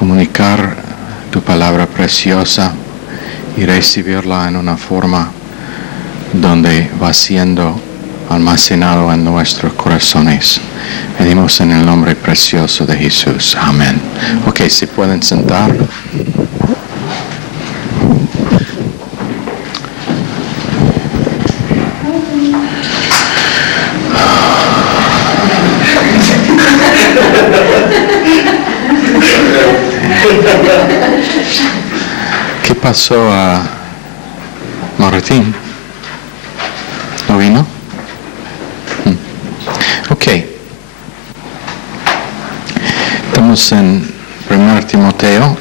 comunicar tu palabra preciosa y recibirla en una forma donde va siendo almacenado en nuestros corazones. Pedimos en el nombre precioso de Jesús. Amén. Ok, ¿se pueden sentar? ¿Qué pasó a Martín? ¿No vino? Ok. Estamos en 1 Timoteo.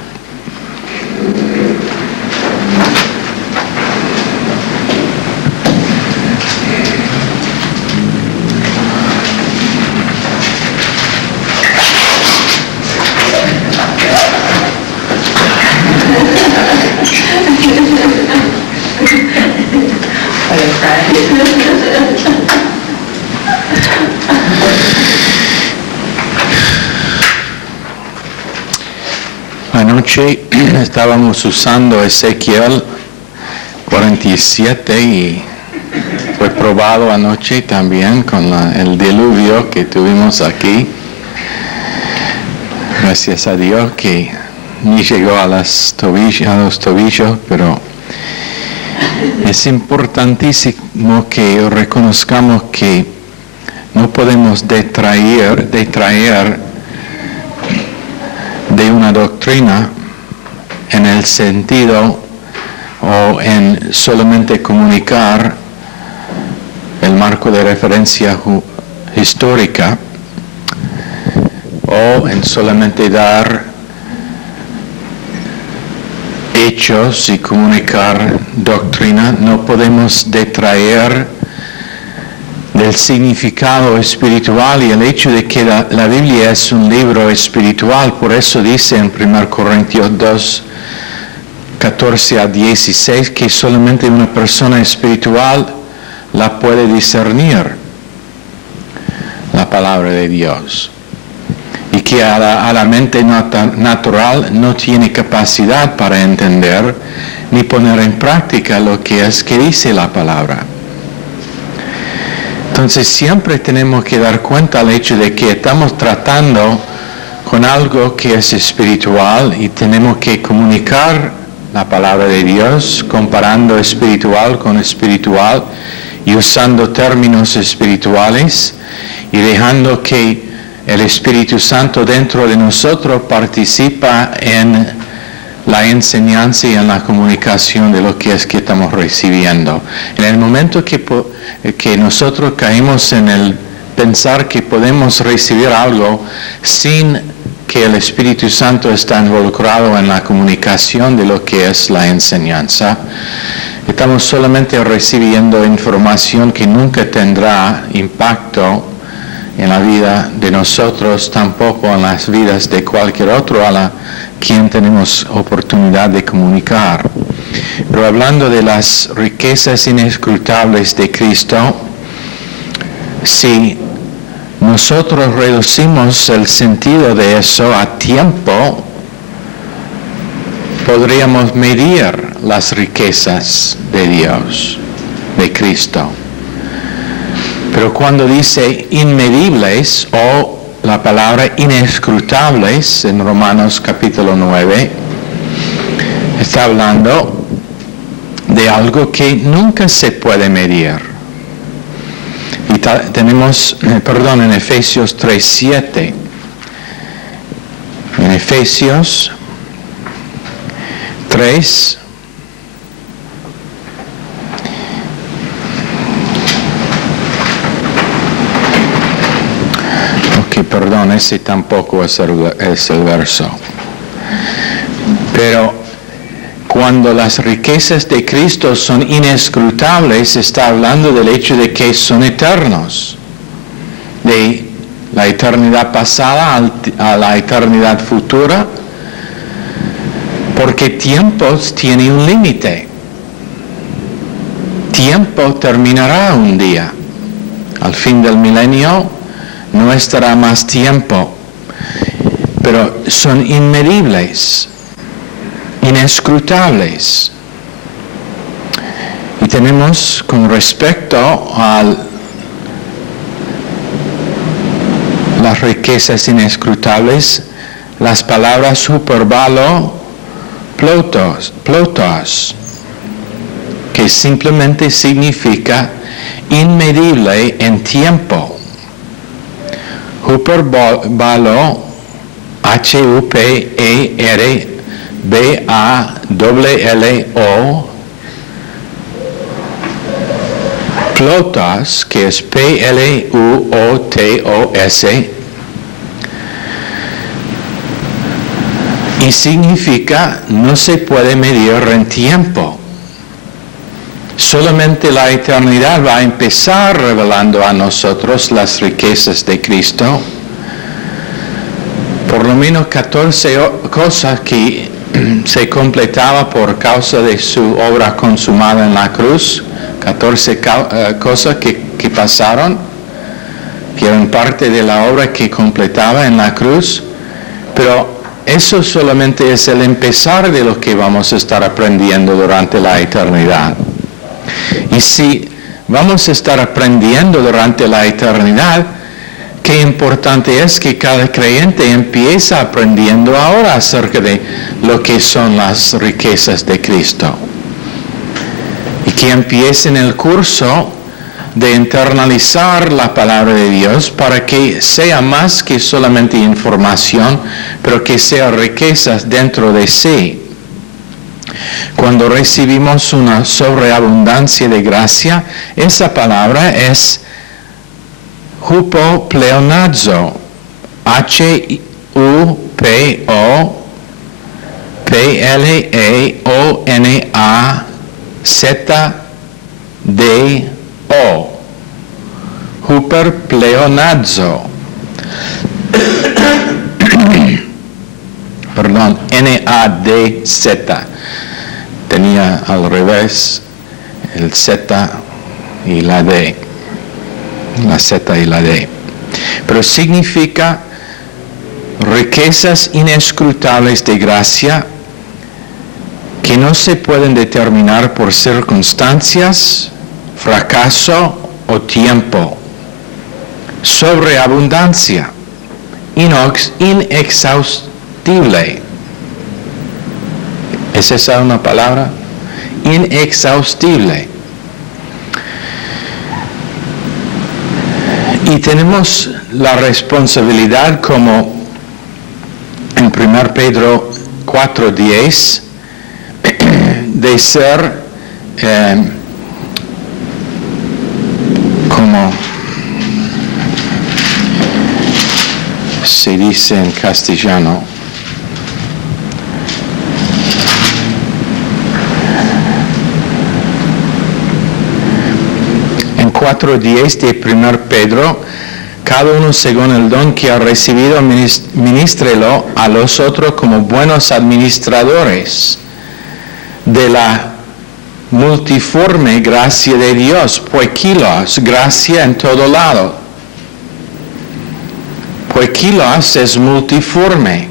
Anoche estábamos usando Ezequiel 47 y fue probado anoche también con el diluvio que tuvimos aquí. Gracias a Dios que ni llegó a los tobillos, pero es importantísimo que reconozcamos que no podemos detraer de una doctrina en el sentido o en solamente comunicar el marco de referencia histórica o en solamente dar hechos y comunicar doctrina. No podemos detraer del significado espiritual y el hecho de que la Biblia es un libro espiritual. Por eso dice en 1 Corintios 2, 14 a 16 que solamente una persona espiritual la puede discernir, la palabra de Dios, y que a la mente natural no tiene capacidad para entender ni poner en práctica lo que dice la palabra. Entonces siempre tenemos que dar cuenta al hecho de que estamos tratando con algo que es espiritual y tenemos que comunicar la palabra de Dios, comparando espiritual con espiritual y usando términos espirituales y dejando que el Espíritu Santo dentro de nosotros participa en la enseñanza y en la comunicación de lo que estamos recibiendo. En el momento que nosotros caemos en el pensar que podemos recibir algo sin que el Espíritu Santo está involucrado en la comunicación de lo que es la enseñanza, estamos solamente recibiendo información que nunca tendrá impacto en la vida de nosotros, tampoco en las vidas de cualquier otro a quien tenemos oportunidad de comunicar. Pero hablando de las riquezas inescrutables de Cristo, si nosotros reducimos el sentido de eso a tiempo, podríamos medir las riquezas de Dios, de Cristo. Pero cuando dice inmedibles o la palabra inescrutables en Romanos capítulo 9, está hablando de algo que nunca se puede medir. Y tenemos, en Efesios 3:7. En Efesios 3, ese tampoco es el verso. Pero cuando las riquezas de Cristo son inescrutables, está hablando del hecho de que son eternos. De la eternidad pasada a la eternidad futura. Porque tiempos tiene un límite. Tiempo terminará un día. Al fin del milenio no estará más tiempo. pero son inmedibles, inescrutables. Y tenemos con respecto a las riquezas inescrutables las palabras superbalo plotos, que simplemente significa inmedible en tiempo. Hyperbalo, H-U-P-E-R-B-A-L-L-O, plotos, que es P-L-U-O-T-O-S, y significa no se puede medir en tiempo. Solamente la eternidad va a empezar revelando a nosotros las riquezas de Cristo. Por lo menos 14 cosas que se completaba por causa de su obra consumada en la cruz. 14 cosas que pasaron, que eran parte de la obra que completaba en la cruz. Pero eso solamente es el empezar de lo que vamos a estar aprendiendo durante la eternidad. Y si vamos a estar aprendiendo durante la eternidad, qué importante es que cada creyente empiece aprendiendo ahora acerca de lo que son las riquezas de Cristo. Y que empiece en el curso de internalizar la palabra de Dios para que sea más que solamente información, pero que sea riquezas dentro de sí. Cuando recibimos una sobreabundancia de gracia, esa palabra es hupopleonazo, H-U-P-O-P-L-E-O-N-A-Z-D-O, Hyperpleonazo. Perdón, N-A-D-Z. Tenía al revés el Z y la D. La Z y la D. Pero significa riquezas inescrutables de gracia que no se pueden determinar por circunstancias, fracaso o tiempo. Sobreabundancia, inexhaustible. ¿Es esa una palabra? Inexhaustible. Y tenemos la responsabilidad, como en 1 Pedro 4:10, de ser como se dice en castellano, en 4:10 de 1 Pedro, cada uno según el don que ha recibido, ministrelo a los otros como buenos administradores de la multiforme gracia de Dios, poikilos, gracia en todo lado. Poikilos es multiforme,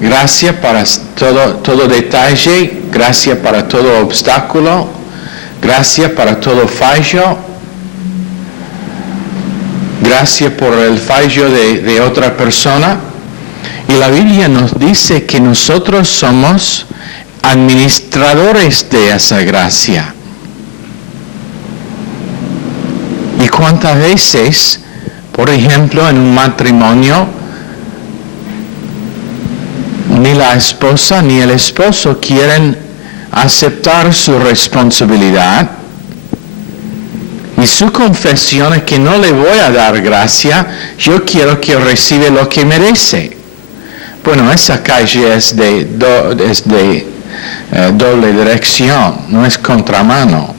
gracia para todo detalle, gracia para todo obstáculo, gracia para todo fallo, gracia por el fallo de otra persona. Y la Biblia nos dice que nosotros somos administradores de esa gracia. ¿Y cuántas veces, por ejemplo, en un matrimonio, ni la esposa ni el esposo quieren aceptar su responsabilidad? Y su confesión es que no le voy a dar gracia, yo quiero que reciba lo que merece. Bueno, esa calle es de doble dirección, no es contramano.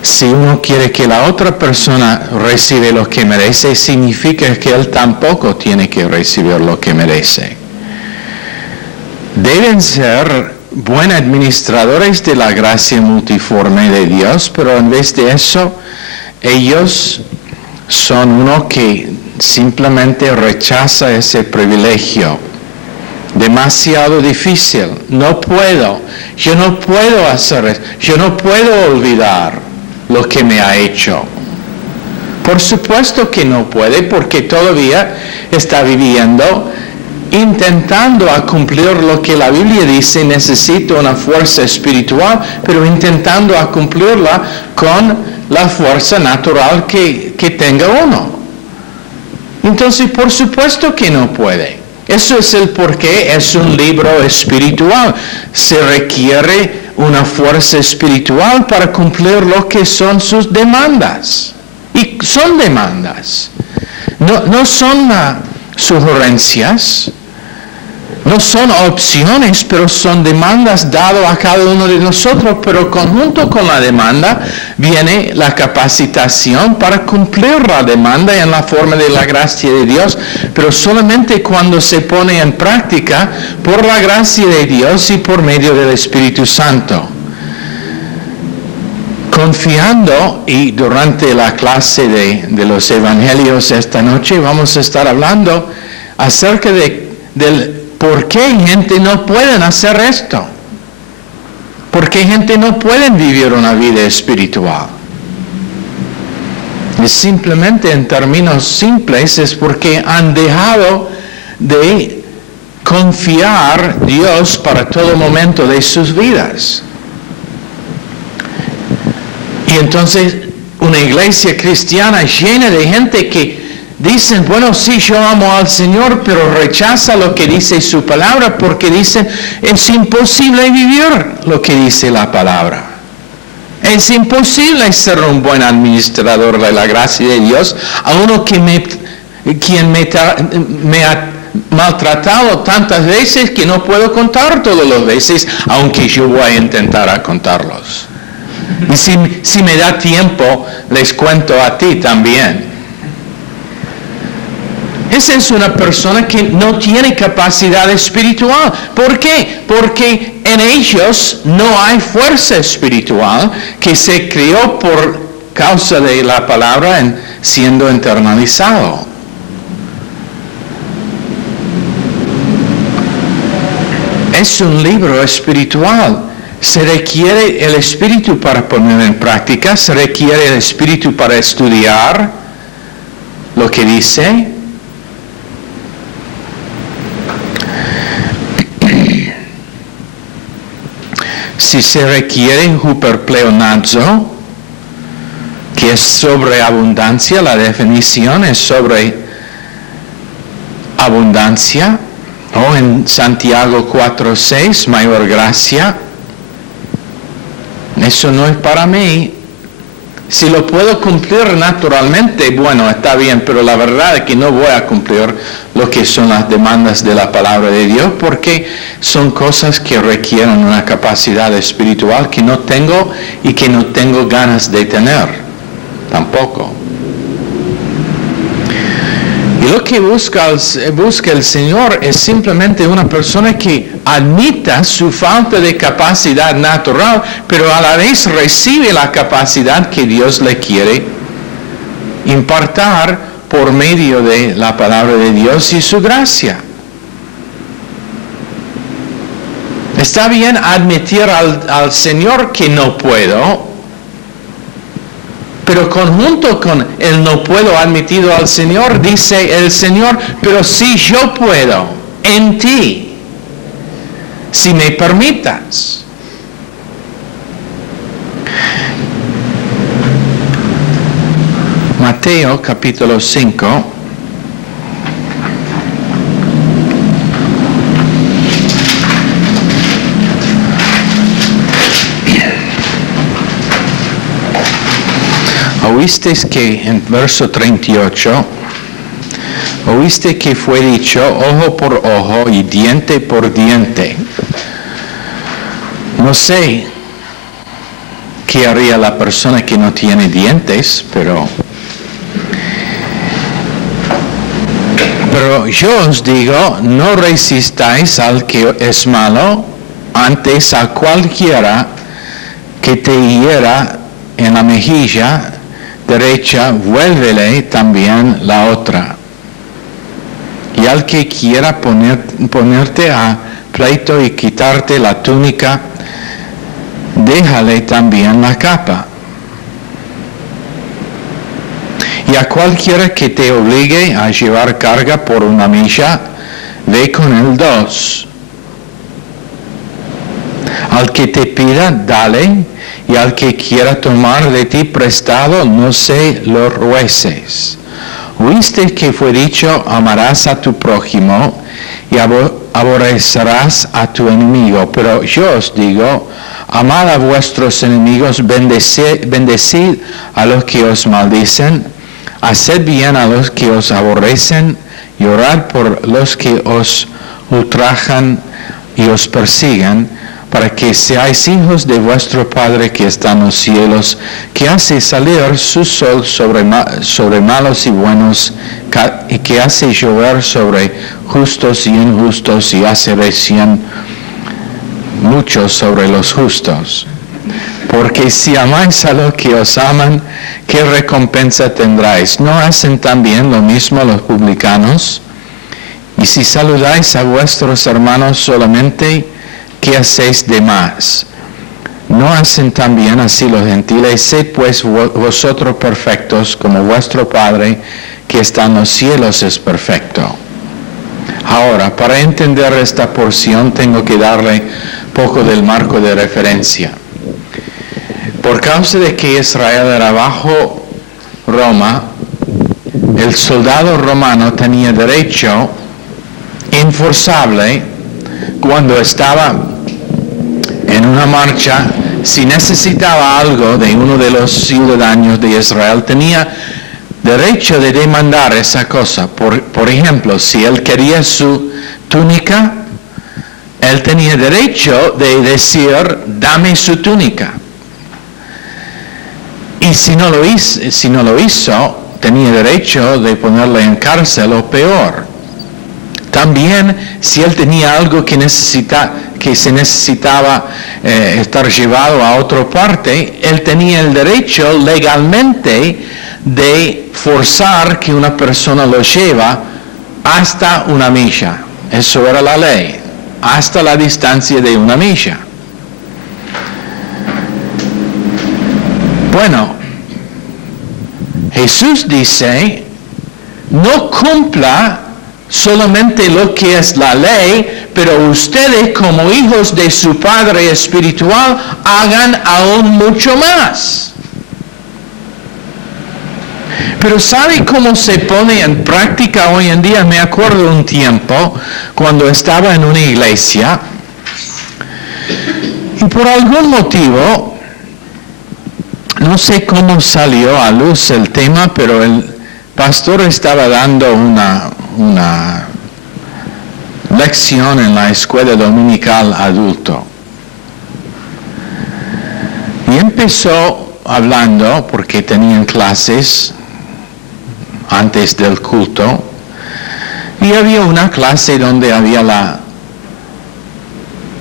Si uno quiere que la otra persona reciba lo que merece, significa que él tampoco tiene que recibir lo que merece. Deben ser buenos administradores de la gracia multiforme de Dios, pero en vez de eso, ellos son uno que simplemente rechaza ese privilegio. Demasiado difícil, no puedo, yo no puedo hacer eso, yo no puedo olvidar lo que me ha hecho. Por supuesto que no puede, porque todavía está viviendo, intentando a cumplir lo que la Biblia dice, necesita una fuerza espiritual, pero intentando a cumplirla con la fuerza natural que tenga uno. Entonces, por supuesto que no puede. Eso es el porqué es un libro espiritual. Se requiere una fuerza espiritual para cumplir lo que son sus demandas. Y son demandas. No son sugerencias, no son opciones, pero son demandas dadas a cada uno de nosotros. Pero conjunto con la demanda viene la capacitación para cumplir la demanda en la forma de la gracia de Dios, pero solamente cuando se pone en práctica por la gracia de Dios y por medio del Espíritu Santo. Confiando, y durante la clase de los evangelios esta noche vamos a estar hablando acerca del por qué gente no puede hacer esto. ¿Por qué gente no puede vivir una vida espiritual? Es simplemente, en términos simples, es porque han dejado de confiar en Dios para todo momento de sus vidas. Y entonces una iglesia cristiana llena de gente que dicen, bueno, sí, yo amo al Señor, pero rechaza lo que dice su palabra porque dicen, es imposible vivir lo que dice la palabra. Es imposible ser un buen administrador de la gracia de Dios a uno quien me ha maltratado tantas veces que no puedo contar todas las veces, aunque yo voy a intentar a contarlos. Y si me da tiempo, les cuento a ti también. Esa es una persona que no tiene capacidad espiritual. ¿Por qué? Porque en ellos no hay fuerza espiritual que se creó por causa de la palabra siendo internalizado. Es un libro espiritual. Se requiere el Espíritu para poner en práctica, se requiere el Espíritu para estudiar lo que dice. Si se requiere huperpleonazo, que es sobreabundancia, la definición es sobre abundancia, o en Santiago 4:6, mayor gracia. Eso no es para mí. Si lo puedo cumplir naturalmente, bueno, está bien, pero la verdad es que no voy a cumplir lo que son las demandas de la palabra de Dios, porque son cosas que requieren una capacidad espiritual que no tengo y que no tengo ganas de tener, tampoco. Y lo que busca el Señor es simplemente una persona que admita su falta de capacidad natural, pero a la vez recibe la capacidad que Dios le quiere impartir por medio de la palabra de Dios y su gracia. Está bien admitir al Señor que no puedo, pero conjunto con el no puedo admitido al Señor, dice el Señor, pero si yo puedo en ti, si me permitas. Mateo capítulo 5. Oíste que en verso 38, oíste que fue dicho ojo por ojo y diente por diente. No sé qué haría la persona que no tiene dientes, pero yo os digo, no resistáis al que es malo, antes a cualquiera que te hiera en la mejilla derecha, vuélvele también la otra. Y al que quiera ponerte a pleito y quitarte la túnica, déjale también la capa. Y a cualquiera que te obligue a llevar carga por una milla, ve con él 2. Al que te pida, dale, y al que quiera tomar de ti prestado, no se lo rueces. Oíste que fue dicho, amarás a tu prójimo y aborrecerás a tu enemigo. Pero yo os digo, amad a vuestros enemigos, bendecid a los que os maldicen, haced bien a los que os aborrecen, y orad por los que os ultrajan y os persigan, para que seáis hijos de vuestro Padre que está en los cielos, que hace salir su sol sobre malos y buenos, y que hace llover sobre justos y injustos, y hace recién mucho sobre los justos. Porque si amáis a los que os aman, ¿qué recompensa tendráis? ¿No hacen también lo mismo los publicanos? Y si saludáis a vuestros hermanos solamente, ¿qué hacéis de más? ¿No hacen también así los gentiles? Sed pues vosotros perfectos, como vuestro Padre que está en los cielos es perfecto. Ahora, para entender esta porción, tengo que darle poco del marco de referencia. Por causa de que Israel era bajo Roma, el soldado romano tenía derecho enforzable cuando estaba en una marcha, si necesitaba algo de uno de los ciudadanos de Israel, tenía derecho de demandar esa cosa. Por ejemplo, si él quería su túnica, él tenía derecho de decir, dame su túnica. Y si no lo hizo, tenía derecho de ponerle en cárcel o peor. También, si él tenía algo que se necesitaba estar llevado a otra parte, él tenía el derecho legalmente de forzar que una persona lo lleva hasta una milla. Eso era la ley, hasta la distancia de una milla. Bueno, Jesús dice, no cumpla solamente lo que es la ley, pero ustedes como hijos de su Padre espiritual hagan aún mucho más. Pero ¿sabe cómo se pone en práctica hoy en día? Me acuerdo un tiempo cuando estaba en una iglesia y por algún motivo, no sé cómo salió a luz el tema, pero el pastor estaba dando una lección en la escuela dominical adulto. Y empezó hablando, porque tenían clases antes del culto, y había una clase donde había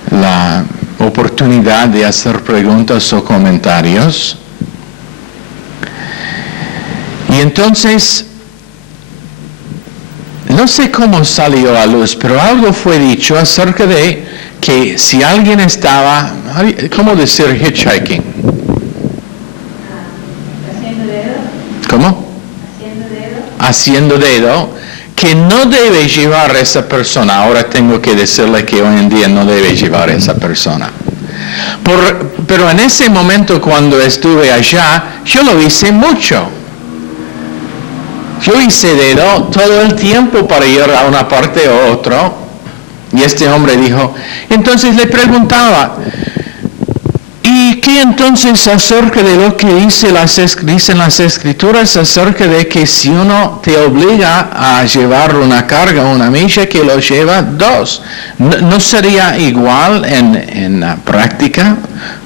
la oportunidad de hacer preguntas o comentarios. Y entonces, no sé cómo salió a luz, pero algo fue dicho acerca de que si alguien estaba, ¿cómo decir hitchhiking? Haciendo dedo. ¿Cómo? Haciendo dedo. Haciendo dedo, que no debe llevar a esa persona. Ahora tengo que decirle que hoy en día no debe llevar a esa persona. Pero en ese momento cuando estuve allá, yo lo hice mucho. Yo hice dedo todo el tiempo para ir a una parte u otra. Y este hombre dijo, entonces le preguntaba, ¿y qué entonces acerca de lo que dicen las escrituras acerca de que si uno te obliga a llevar una carga, una milla, que lo lleva 2? ¿No sería igual en la práctica?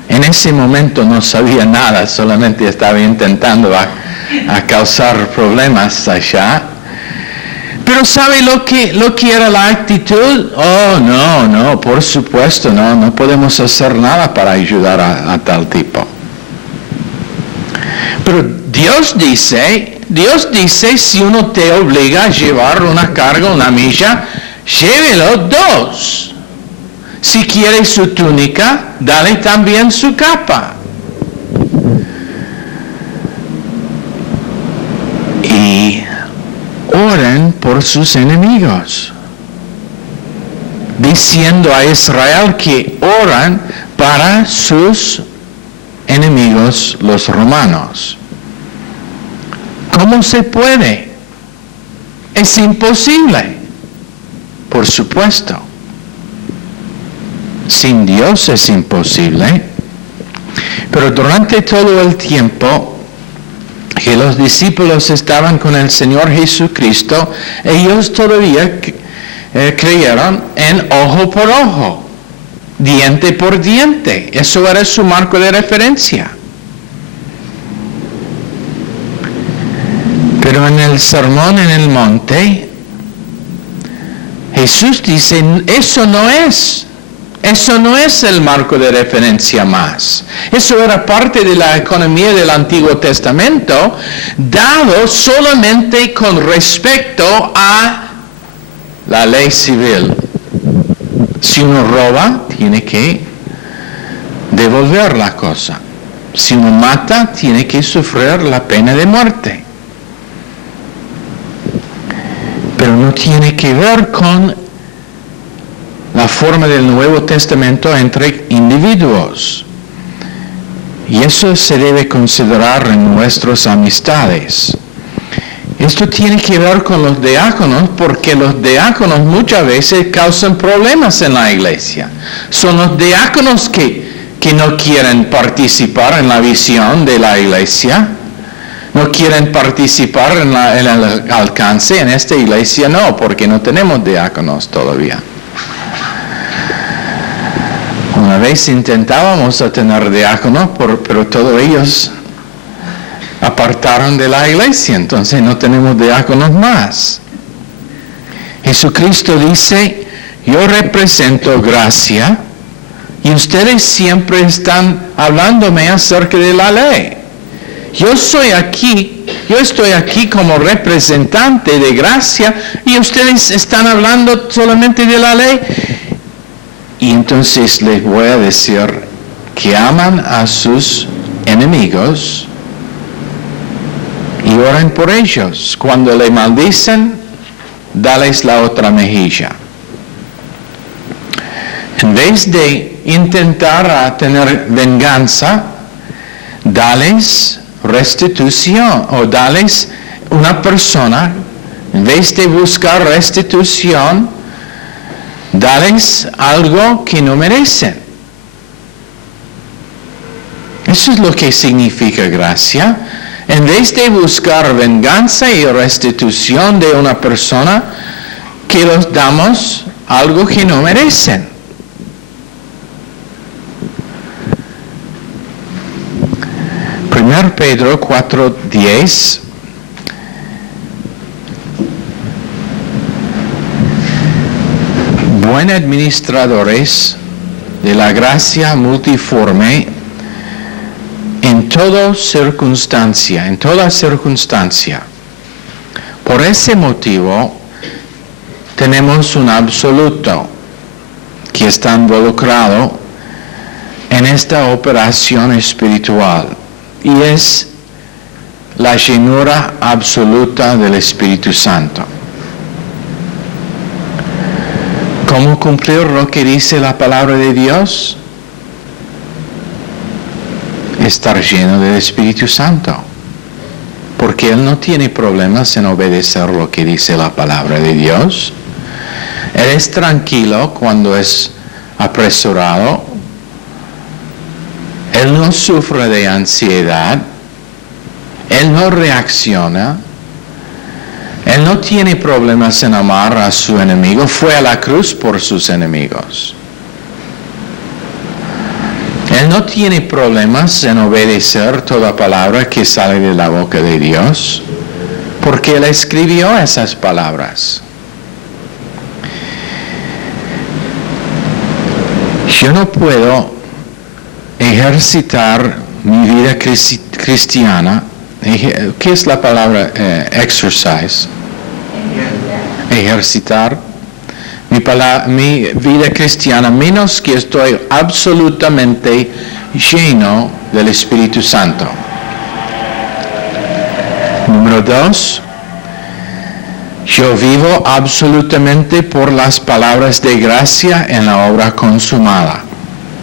En ese momento no sabía nada, solamente estaba intentando a causar problemas allá. Pero ¿sabe lo que era la actitud? Oh, no, por supuesto, no podemos hacer nada para ayudar a tal tipo. Pero Dios dice Dios dice, si uno te obliga a llevar una carga, una milla, llévelo 2. Si quiere su túnica, dale también su capa. Y oren por sus enemigos, diciendo a Israel que oran para sus enemigos, los romanos. ¿Cómo se puede? Es imposible, por supuesto. Sin Dios es imposible. Pero durante todo el tiempo que los discípulos estaban con el Señor Jesucristo, ellos todavía creyeron en ojo por ojo, diente por diente. Eso era su marco de referencia. Pero en el sermón en el monte, Jesús dice, eso no es el marco de referencia más. Eso era parte de la economía del Antiguo Testamento, dado solamente con respecto a la ley civil. Si uno roba, tiene que devolver la cosa. Si uno mata, tiene que sufrir la pena de muerte. Pero no tiene que ver con la forma del Nuevo Testamento entre individuos. Y eso se debe considerar en nuestras amistades. Esto tiene que ver con los diáconos, porque los diáconos muchas veces causan problemas en la iglesia. Son los diáconos que no quieren participar en la visión de la iglesia, no quieren participar en el alcance. En esta iglesia no, porque no tenemos diáconos todavía. Una vez intentábamos tener diáconos, pero todos ellos apartaron de la iglesia, entonces no tenemos diáconos más. Jesucristo dice, yo represento gracia y ustedes siempre están hablándome acerca de la ley. Yo estoy aquí como representante de gracia y ustedes están hablando solamente de la ley. Y entonces les voy a decir que aman a sus enemigos y oren por ellos. Cuando le maldicen, dales la otra mejilla. En vez de intentar tener venganza, dales restitución, o dales una persona, en vez de buscar restitución, dales algo que no merecen. Eso es lo que significa gracia. En vez de buscar venganza y restitución de una persona, que los damos algo que no merecen. Primero Pedro 4:10. Buen administradores de la gracia multiforme en toda circunstancia. Por ese motivo, tenemos un absoluto que está involucrado en esta operación espiritual, y es la llenura absoluta del Espíritu Santo. ¿Cómo cumplir lo que dice la palabra de Dios? Estar lleno del Espíritu Santo. Porque Él no tiene problemas en obedecer lo que dice la palabra de Dios. Él es tranquilo cuando es apresurado. Él no sufre de ansiedad. Él no reacciona. Él no tiene problemas en amar a su enemigo. Fue a la cruz por sus enemigos. Él no tiene problemas en obedecer toda palabra que sale de la boca de Dios, porque Él escribió esas palabras. Yo no puedo ejercitar mi vida cristiana ¿Qué es la palabra exercise? Ejercitar. Mi vida cristiana, menos que estoy absolutamente lleno del Espíritu Santo. Número 2, yo vivo absolutamente por las palabras de gracia en la obra consumada.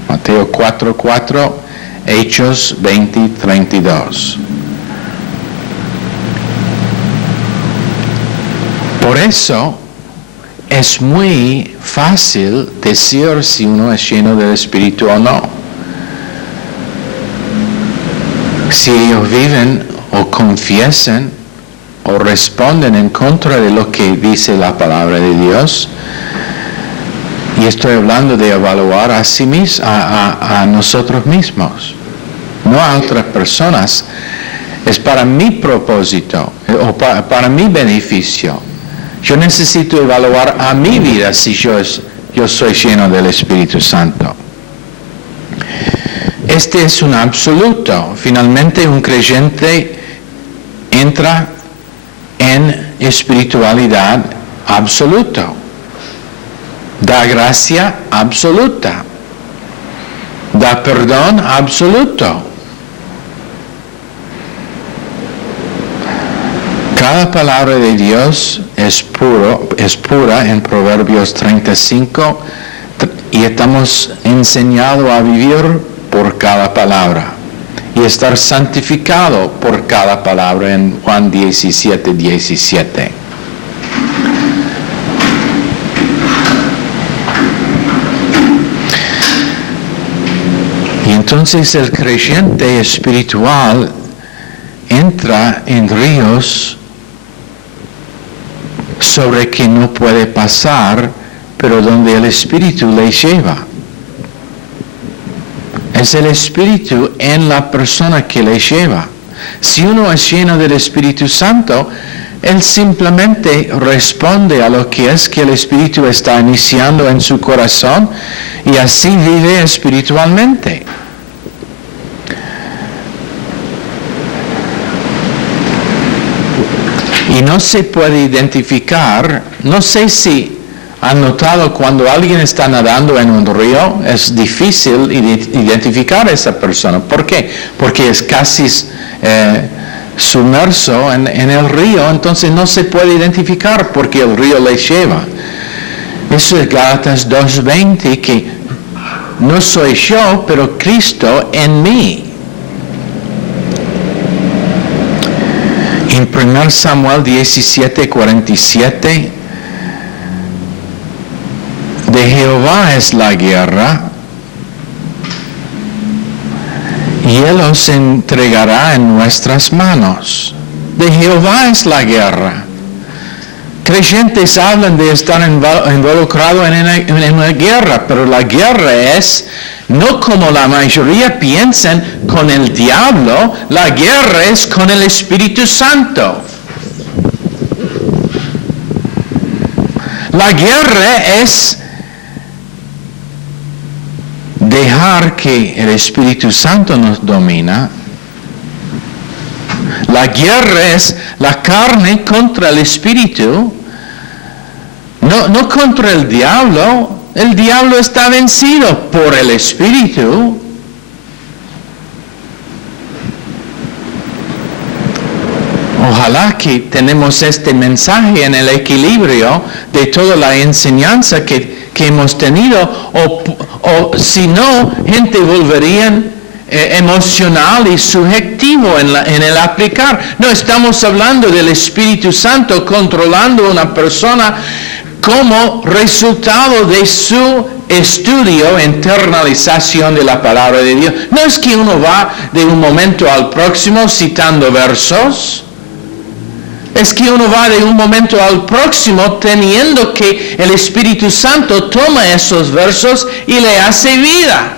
Mateo 4:4, Hechos 20:32. Por eso es muy fácil decir si uno es lleno del Espíritu o no. Si ellos viven o confiesan o responden en contra de lo que dice la palabra de Dios, y estoy hablando de evaluar a sí mismos, a nosotros mismos, no a otras personas, es para mi propósito o para mi beneficio. Yo necesito evaluar a mi vida si yo soy lleno del Espíritu Santo. Este es un absoluto. Finalmente un creyente entra en espiritualidad absoluta. Da gracia absoluta. Da perdón absoluto. Cada palabra de Dios es pura en Proverbios 35 y estamos enseñados a vivir por cada palabra y estar santificado por cada palabra en Juan 17:17. Y entonces el creyente espiritual entra en ríos sobre que no puede pasar, pero donde el Espíritu le lleva. Es el Espíritu en la persona que le lleva. Si uno es lleno del Espíritu Santo, él simplemente responde a lo que es que el Espíritu está iniciando en su corazón y así vive espiritualmente. Y no se puede identificar, no sé si han notado cuando alguien está nadando en un río, es difícil identificar a esa persona. ¿Por qué? Porque es casi sumerso en el río, entonces no se puede identificar porque el río le lleva. Eso es Gálatas 2:20, que no soy yo, pero Cristo en mí. En 1 Samuel 17:47, de Jehová es la guerra, y Él os entregará en nuestras manos. De Jehová es la guerra. Creyentes hablan de estar involucrados en una guerra, pero la guerra es no como la mayoría piensan con el diablo, la guerra es con el Espíritu Santo. La guerra es dejar que el Espíritu Santo nos domina. La guerra es la carne contra el Espíritu, no contra el diablo. El diablo está vencido por el Espíritu. Ojalá que tenemos este mensaje en el equilibrio de toda la enseñanza que hemos tenido, o si no, gente volvería emocional y subjetivo en el aplicar. No estamos hablando del Espíritu Santo controlando a una persona como resultado de su estudio e internalización de la palabra de Dios. No es que uno va de un momento al próximo citando versos. Es que uno va de un momento al próximo teniendo que el Espíritu Santo toma esos versos y le hace vida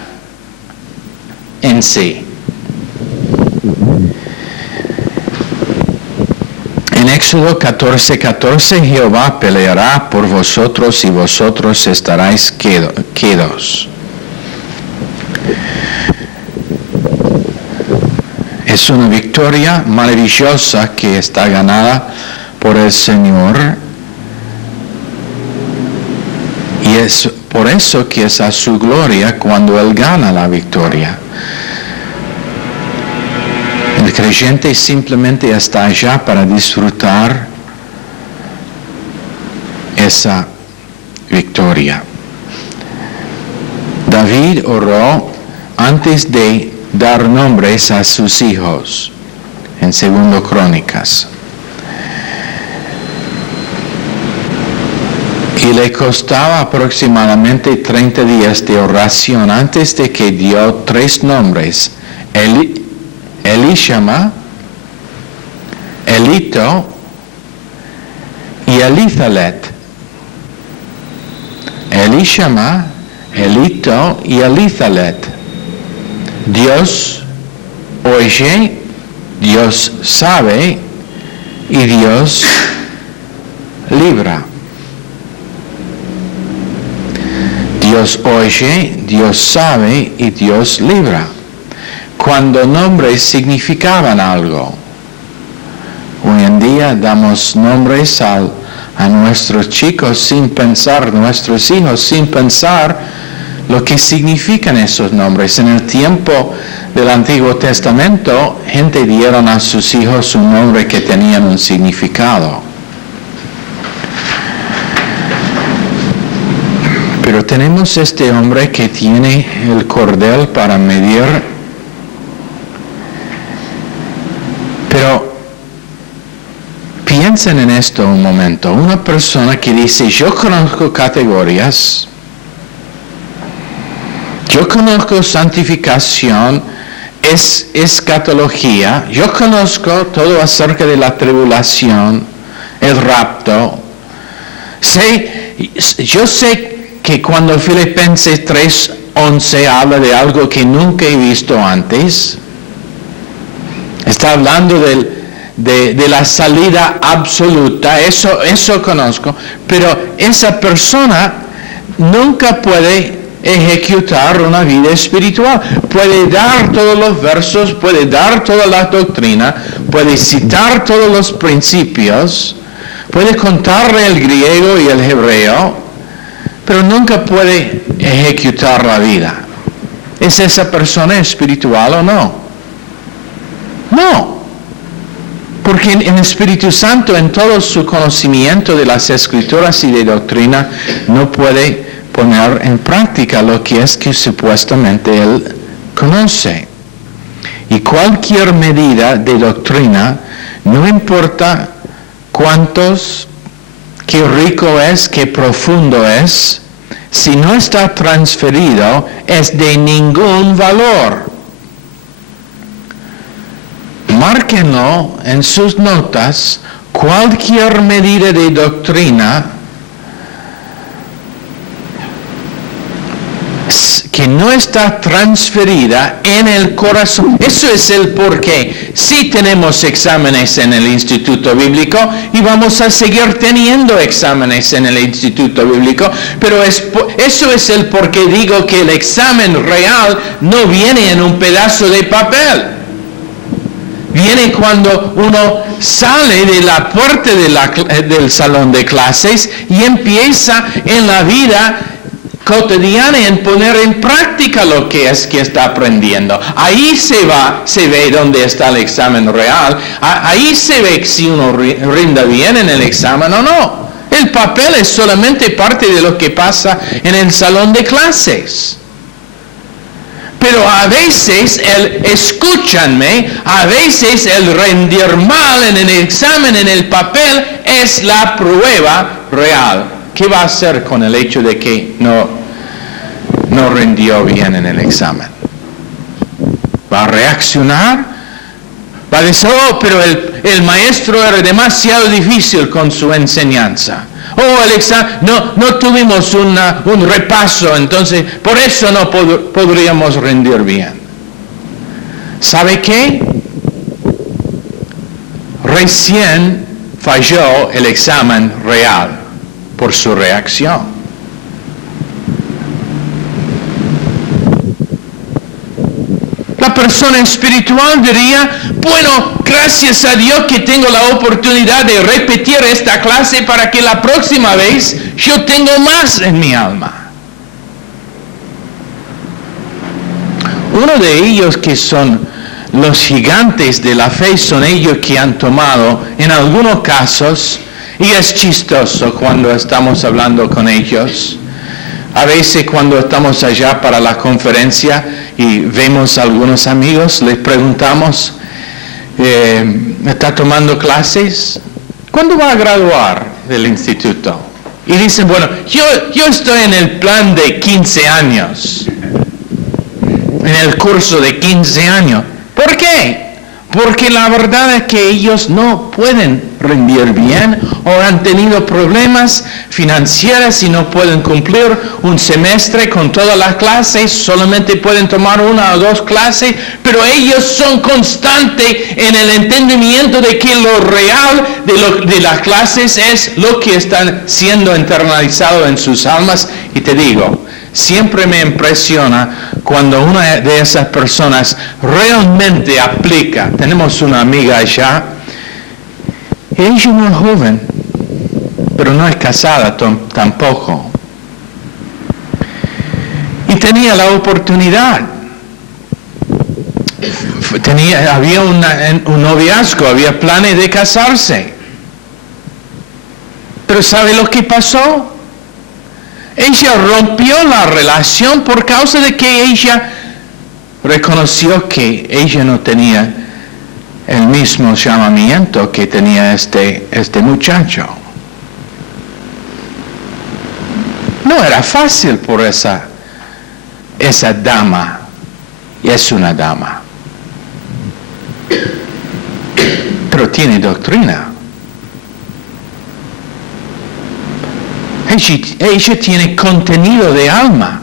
en sí. En Éxodo 14:14, Jehová peleará por vosotros y vosotros estaréis quedos. Es una victoria maravillosa que está ganada por el Señor. Y es por eso que es a su gloria cuando Él gana la victoria. El creyente simplemente está allá para disfrutar esa victoria. David oró antes de dar nombres a sus hijos en 2 Crónicas. Y le costaba aproximadamente 30 días de oración antes de que dio 3 nombres: Elishama, Elito y Elithalet. Elishama, Elito y Elithalet. Dios oye, Dios sabe y Dios libra. Dios oye, Dios sabe y Dios libra. Cuando nombres significaban algo. Hoy en día damos nombres a nuestros chicos sin pensar, nuestros hijos sin pensar lo que significan esos nombres. En el tiempo del Antiguo Testamento, gente dieron a sus hijos un nombre que tenía un significado. Pero tenemos este hombre que tiene el cordel para medir. Pero piensen en esto un momento. Una persona que dice: yo conozco categorías, yo conozco santificación, escatología, yo conozco todo acerca de la tribulación, el rapto. Yo sé que cuando Filipenses 3:11 habla de algo que nunca he visto antes, está hablando de la salida absoluta, eso conozco, pero esa persona nunca puede ejecutar una vida espiritual. Puede dar todos los versos, puede dar toda la doctrina, puede citar todos los principios, puede contarle el griego y el hebreo, pero nunca puede ejecutar la vida. ¿Es esa persona espiritual o no? No. Porque en el Espíritu Santo, en todo su conocimiento de las Escrituras y de doctrina, no puede poner en práctica lo que es que supuestamente él conoce. Y cualquier medida de doctrina, no importa cuántos, qué rico es, qué profundo es, si no está transferido, es de ningún valor. Márquenlo en sus notas. Cualquier medida de doctrina que no está transferida en el corazón. Eso es el porqué. Sí tenemos exámenes en el Instituto Bíblico y vamos a seguir teniendo exámenes en el Instituto Bíblico, pero eso es el porqué digo que el examen real no viene en un pedazo de papel. Viene cuando uno sale de la puerta del salón de clases y empieza en la vida cotidiana en poner en práctica lo que es que está aprendiendo. Ahí se ve dónde está el examen real. Ahí se ve si uno rinda bien en el examen o no. El papel es solamente parte de lo que pasa en el salón de clases. Pero a veces escúchanme, a veces el rendir mal en el examen, en el papel, es la prueba real. ¿Qué va a hacer con el hecho de que no rindió bien en el examen? ¿Va a reaccionar? ¿Va a decir: oh, pero el maestro era demasiado difícil con su enseñanza? Oh, el examen, no tuvimos un repaso, entonces por eso no podríamos rendir bien. ¿Sabe qué? Recién falló el examen real por su reacción. La persona espiritual diría, bueno, gracias a Dios que tengo la oportunidad de repetir esta clase para que la próxima vez yo tenga más en mi alma. Uno de ellos que son los gigantes de la fe son ellos que han tomado en algunos casos, y es chistoso cuando estamos hablando con ellos. A veces cuando estamos allá para la conferencia y vemos a algunos amigos, les preguntamos, ¿está tomando clases? ¿Cuándo va a graduar del instituto? Y dicen, bueno, yo estoy en el plan de 15 años. En el curso de 15 años. ¿Por qué? Porque la verdad es que ellos no pueden rendir bien o han tenido problemas financieros y no pueden cumplir un semestre con todas las clases, solamente pueden tomar una o dos clases, pero ellos son constantes en el entendimiento de que lo real de las clases es lo que están siendo internalizado en sus almas. Y te digo, siempre me impresiona cuando una de esas personas realmente aplica. Tenemos una amiga allá, ella no es joven, pero no es casada tampoco. Y tenía la oportunidad. Había un noviazgo, había planes de casarse. Pero ¿sabe lo que pasó? Ella rompió la relación por causa de que ella reconoció que ella no tenía el mismo llamamiento que tenía este muchacho. No era fácil por esa dama, y es una dama, pero tiene doctrina. Ella tiene contenido de alma.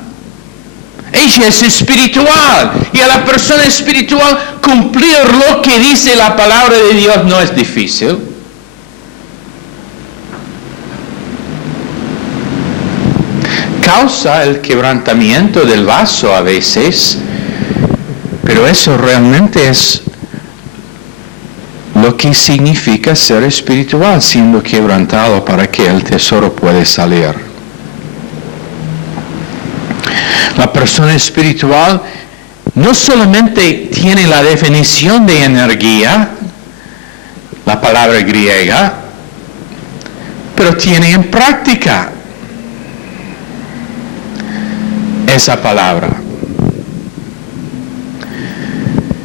Ella es espiritual. Y a la persona espiritual cumplir lo que dice la palabra de Dios no es difícil. Causa el quebrantamiento del vaso a veces, pero eso realmente es lo que significa ser espiritual, siendo quebrantado para que el tesoro pueda salir. La persona espiritual no solamente tiene la definición de energía, la palabra griega, pero tiene en práctica esa palabra.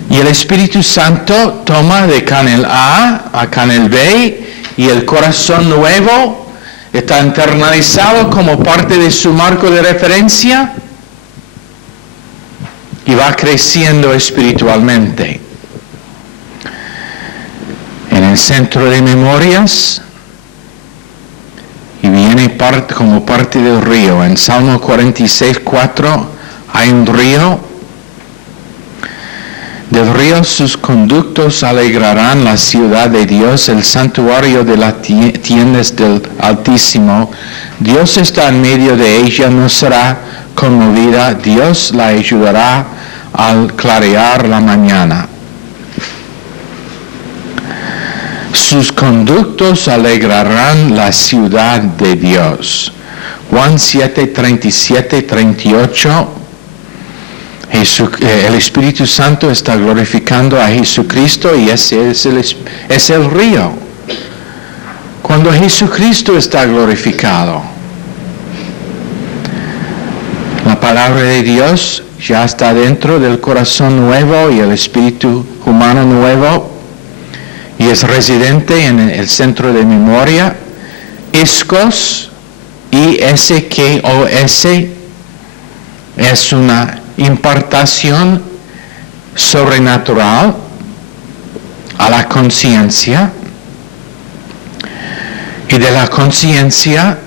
Y el Espíritu Santo toma de canal A a canal B, y el corazón nuevo está internalizado como parte de su marco de referencia y va creciendo espiritualmente. En el centro de memorias, y viene como parte del río. En Salmo 46:4 hay un río. Del río sus conductos alegrarán la ciudad de Dios, el santuario de las tiendas del Altísimo. Dios está en medio de ella, no será conmovida. Dios la ayudará al clarear la mañana. Sus conductos alegrarán la ciudad de Dios. Juan 7:37-38. El Espíritu Santo está glorificando a Jesucristo, y ese es el río. Cuando Jesucristo está glorificado, la palabra de Dios ya está dentro del corazón nuevo y el espíritu humano nuevo, y es residente en el centro de memoria. Iskos, I-S-K-O-S, es una impartación sobrenatural a la conciencia, y de la conciencia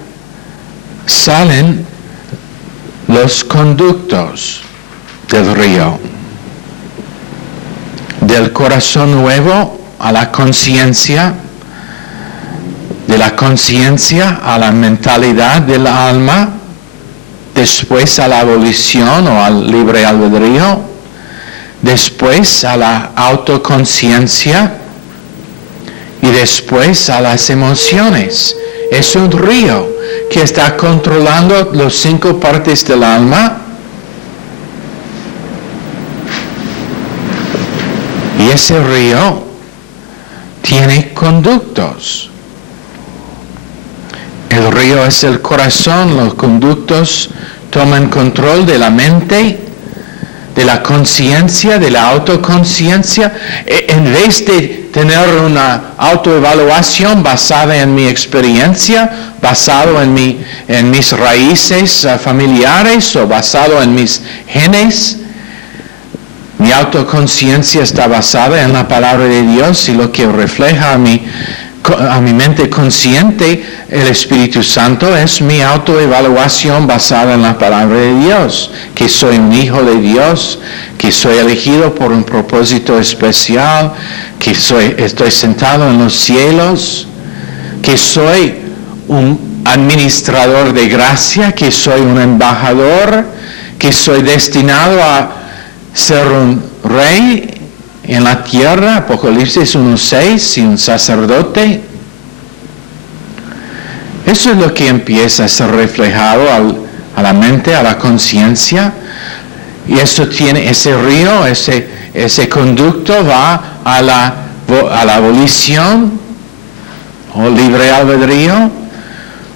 salen los conductos del río. Del corazón nuevo a la conciencia, de la conciencia a la mentalidad del alma, después a la abolición o al libre albedrío, después a la autoconciencia y después a las emociones. Es un río que está controlando las 5 partes del alma. Y ese río tiene conductos. El río es el corazón, los conductos toman control de la mente, de la conciencia, de la autoconciencia. En vez de tener una autoevaluación basada en mi experiencia, basado en mis raíces familiares o basado en mis genes, mi autoconciencia está basada en la palabra de Dios y lo que refleja a mi mente consciente, el Espíritu Santo, es mi autoevaluación basada en la palabra de Dios, que soy un hijo de Dios, que soy elegido por un propósito especial, que estoy sentado en los cielos, que soy un administrador de gracia, que soy un embajador, que soy destinado a ser un rey en la tierra, Apocalipsis 1:6, y un sacerdote. Eso es lo que empieza a ser reflejado a la mente, a la conciencia. Y eso tiene, ese río, ese conducto va a la volición o libre albedrío,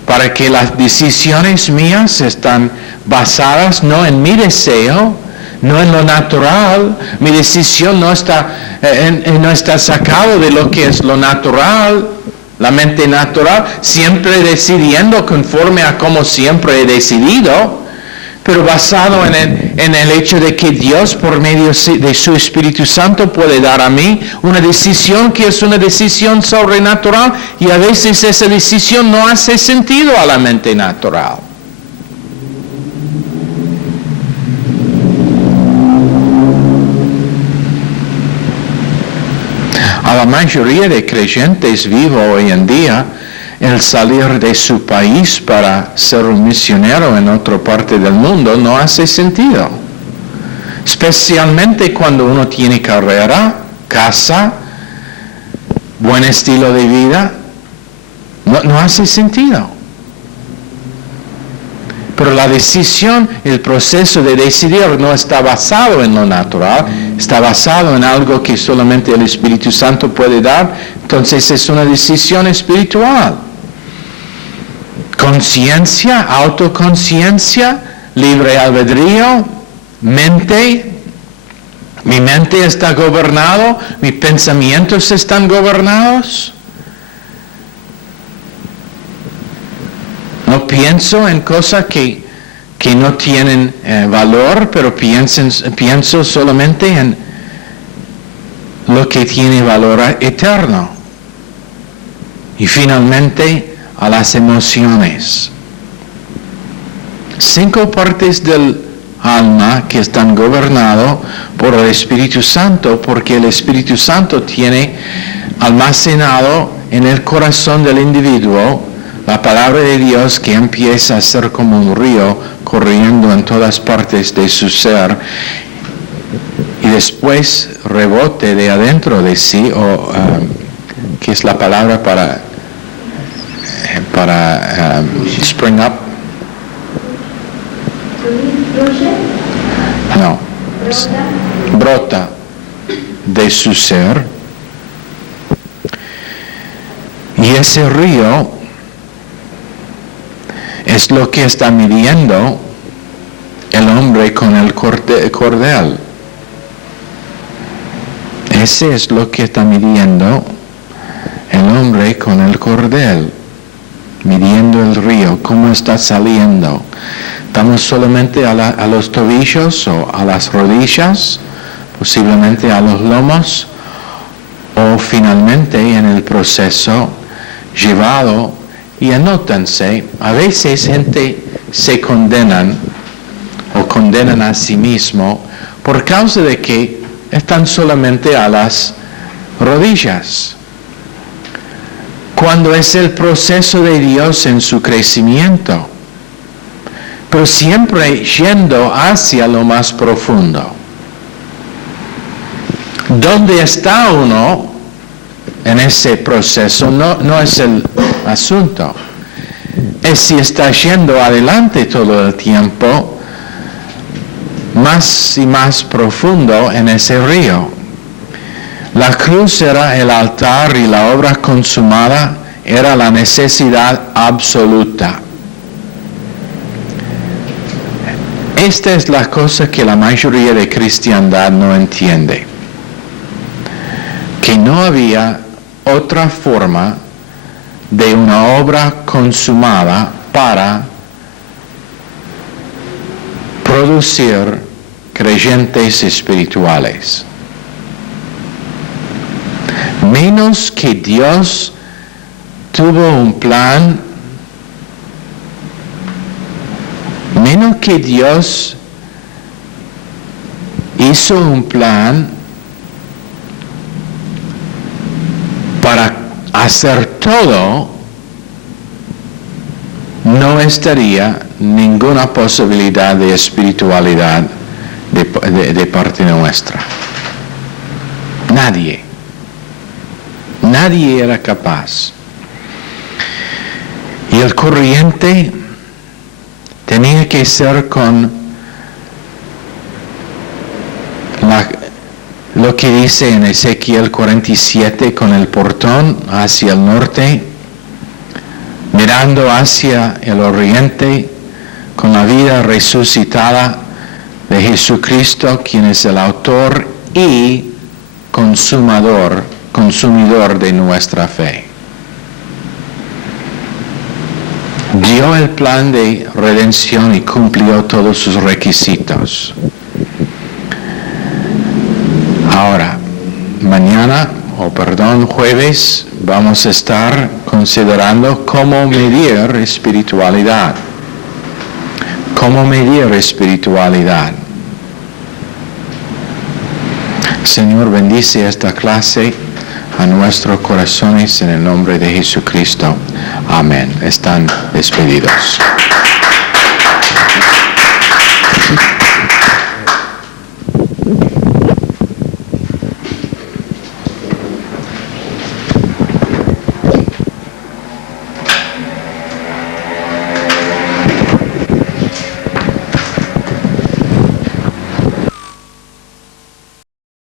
para que las decisiones mías están basadas no en mi deseo, no en lo natural. Mi decisión no está sacado de lo que es lo natural, la mente natural, siempre decidiendo conforme a como siempre he decidido, pero basado en el hecho de que Dios, por medio de su Espíritu Santo, puede dar a mí una decisión que es una decisión sobrenatural, y a veces esa decisión no hace sentido a la mente natural. A la mayoría de creyentes vivos hoy en día, el salir de su país para ser un misionero en otra parte del mundo no hace sentido. Especialmente cuando uno tiene carrera, casa, buen estilo de vida, no hace sentido. Pero la decisión, el proceso de decidir no está basado en lo natural, está basado en algo que solamente el Espíritu Santo puede dar. Entonces es una decisión espiritual. Conciencia, autoconciencia, libre albedrío, mente. Mi mente está gobernado, mis pensamientos están gobernados. No pienso en cosas que no tienen valor, pero pienso solamente en lo que tiene valor eterno. Y finalmente, a las emociones. 5 partes del alma que están gobernadas por el Espíritu Santo, porque el Espíritu Santo tiene almacenado en el corazón del individuo la palabra de Dios, que empieza a ser como un río corriendo en todas partes de su ser, y después rebote de adentro de sí, o que es la palabra para spring up. No, brota de su ser. Y ese río es lo que está midiendo el hombre con el cordel. Ese es lo que está midiendo el hombre con el cordel, midiendo el río, cómo está saliendo. Estamos solamente a los tobillos o a las rodillas, posiblemente a los lomos, o finalmente en el proceso llevado. Y anótense, a veces gente se condenan o condenan a sí mismo por causa de que están solamente a las rodillas, cuando es el proceso de Dios en su crecimiento, pero siempre yendo hacia lo más profundo. ¿Dónde está uno en ese proceso? No es el asunto. Es si está yendo adelante todo el tiempo, más y más profundo en ese río. La cruz era el altar y la obra consumada era la necesidad absoluta. Esta es la cosa que la mayoría de cristiandad no entiende. Que no había otra forma de una obra consumada para producir creyentes espirituales. Menos que Dios tuvo un plan, menos que Dios hizo un plan para hacer todo, no estaría ninguna posibilidad de espiritualidad de parte nuestra. Nadie era capaz. Y el corriente tenía que ser con lo que dice en Ezequiel 47, con el portón hacia el norte, mirando hacia el oriente, con la vida resucitada de Jesucristo, quien es el autor y consumidor de nuestra fe. Dio el plan de redención y cumplió todos sus requisitos. Ahora, jueves, vamos a estar considerando cómo medir espiritualidad. ¿Cómo medir espiritualidad? Señor, bendice esta clase a nuestros corazones en el nombre de Jesucristo. Amén. Están despedidos.